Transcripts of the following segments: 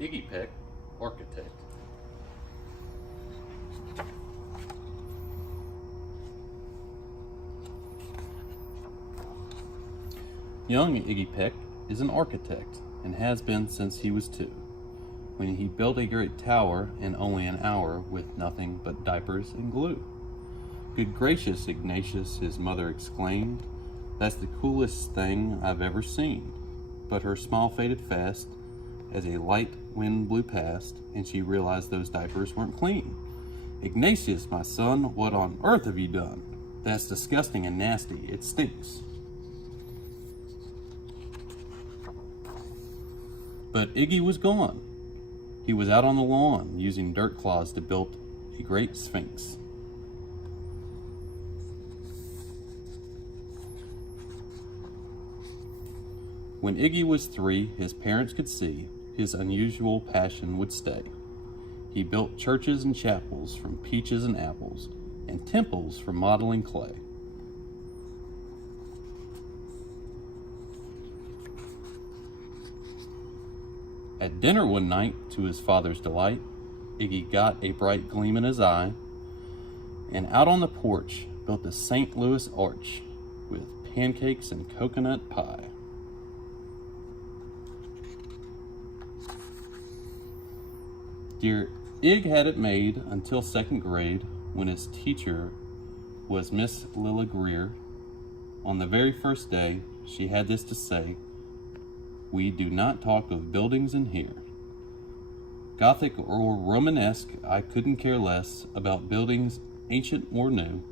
Iggy Peck Architect. Young Iggy Peck is an architect and has been since he was 2, when he built a great tower in only an hour with nothing but diapers and glue. "Good gracious, Ignatius," his mother exclaimed, "that's the coolest thing I've ever seen." But her smile faded fast as a light wind blew past, and she realized those diapers weren't clean. "Ignatius, my son, what on earth have you done? That's disgusting and nasty. It stinks." But Iggy was gone. He was out on the lawn using dirt claws to build a great sphinx. When Iggy was 3, his parents could see his unusual passion would stay. He built churches and chapels from peaches and apples, and temples from modeling clay. At dinner one night, to his father's delight, Iggy got a bright gleam in his eye, and out on the porch built the St. Louis arch with pancakes and coconut pie. Dear Ig had it made until 2nd grade, when his teacher was Miss Lilla Greer. On the very first day, she had this to say: "We do not talk of buildings in here. Gothic or Romanesque, I couldn't care less about buildings ancient or new."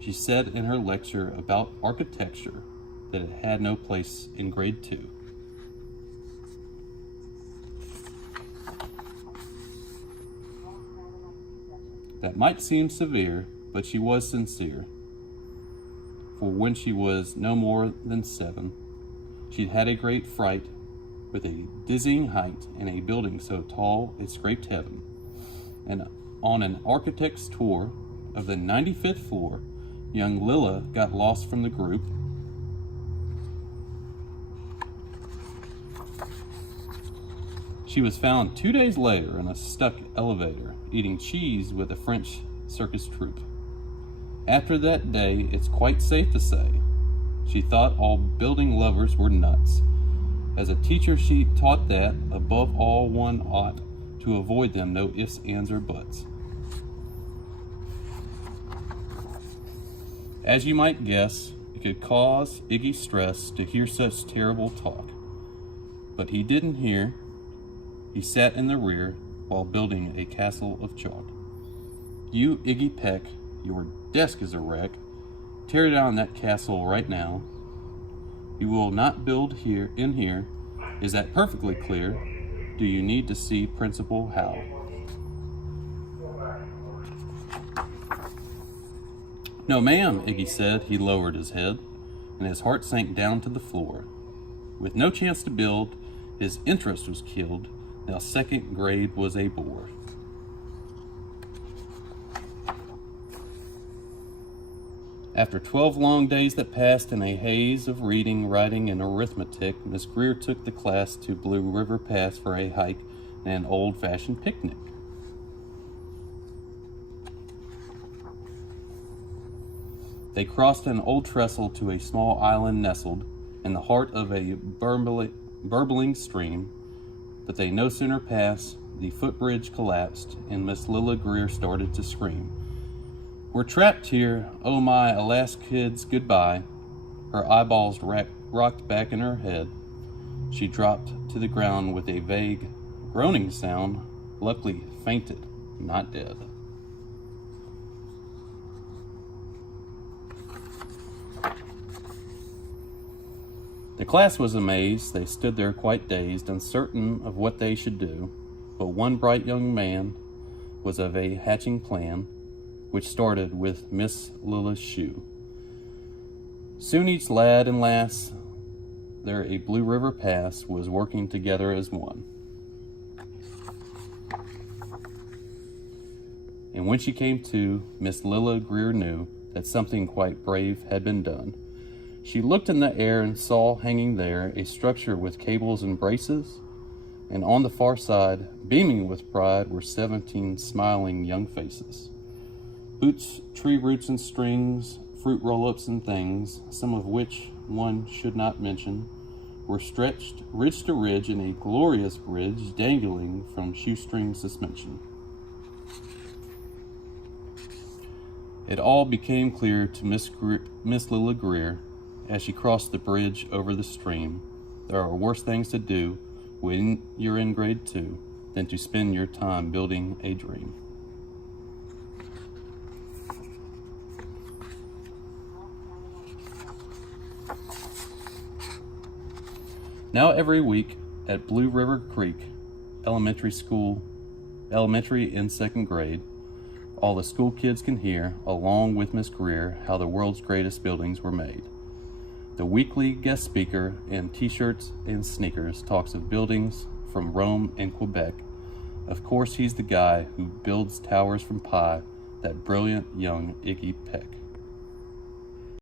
She said in her lecture about architecture that it had no place in grade 2. That might seem severe, but she was sincere. For when she was no more than 7, she'd had a great fright with a dizzying height in a building so tall it scraped heaven. And on an architect's tour of the 95th floor, young Lilla got lost from the group. She was found 2 days later in a stuck elevator, eating cheese with a French circus troupe. After that day, it's quite safe to say, she thought all building lovers were nuts. As a teacher, she taught that, above all, one ought to avoid them, no ifs, ands, or buts. As you might guess, it could cause Iggy stress to hear such terrible talk. But he didn't hear. He sat in the rear while building a castle of chalk. "You, Iggy Peck, your desk is a wreck. Tear down that castle right now. You will not build here in here. Is that perfectly clear? Do you need to see Principal Howe?" "No, ma'am," Iggy said. He lowered his head, and his heart sank down to the floor. With no chance to build, his interest was killed. Now 2nd grade was a bore. After 12 long days that passed in a haze of reading, writing, and arithmetic, Miss Greer took the class to Blue River Pass for a hike and an old-fashioned picnic. They crossed an old trestle to a small island nestled in the heart of a burbling stream, but they no sooner passed, the footbridge collapsed, and Miss Lilla Greer started to scream. "We're trapped here. Oh my, alas, kids, goodbye." Her eyeballs rocked back in her head. She dropped to the ground with a vague groaning sound, luckily fainted, not dead. The class was amazed. They stood there quite dazed, uncertain of what they should do. But one bright young man was of a hatching plan, which started with Miss Lilla's shoe. Soon each lad and lass there a Blue River Pass was working together as one. And when she came to, Miss Lilla Greer knew that something quite brave had been done. She looked in the air and saw hanging there a structure with cables and braces, And on the far side, beaming with pride, were 17 smiling young faces. Boots, tree roots and strings, fruit roll-ups and things, some of which one should not mention, were stretched ridge to ridge in a glorious bridge dangling from shoestring suspension. It all became clear to Miss Lilla Greer as she crossed the bridge over the stream. There are worse things to do when you're in grade 2 than to spend your time building a dream. Now every week at Blue River Creek Elementary in 2nd grade, all the school kids can hear, along with Miss Greer, how the world's greatest buildings were made. The weekly guest speaker in t-shirts and sneakers talks of buildings from Rome and Quebec. Of course, he's the guy who builds towers from pie, that brilliant young Iggy Peck.